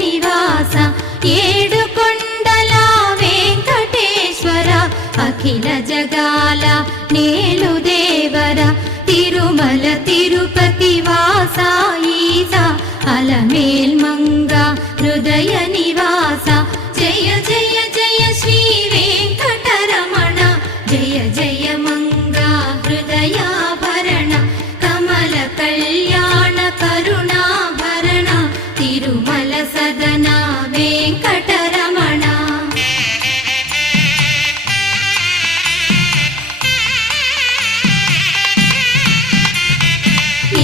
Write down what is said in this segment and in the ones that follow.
నివాస ఏడుకొండల వెంకటేశ్వర అఖిల జగాల నేలు దేవర తిరుమల తిరుపతి వాస ఈస అలమేల్మంగ హృదయ నివాస జయ జయ జయ శ్రీ వెంకటరమణ జయ జయ మంగ హృదయాభరణ కమల కళ్యాణ కరుణాభరణ తిరుమల సదన వెంకటరమణ.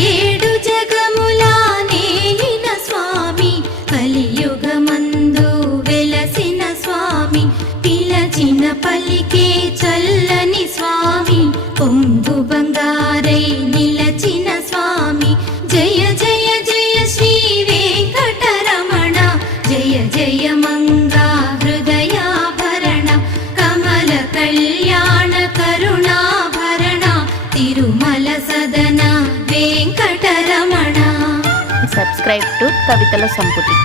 ఏడు జగముల నేలిన స్వామి కలియుగమందు వెలసిన స్వామి పిలచిన పలికే చల్లని స్వామి పొంగు బంగారై నిలచిన స్వామి జయ జయ జయ శ్రీ వెంకటరమణ జయ జయ మంగా హృదయాభరణ కమల కళ్యాణ కరుణాభరణ Tirumala సదన Venkataramana. Subscribe to Kavitala Samputi.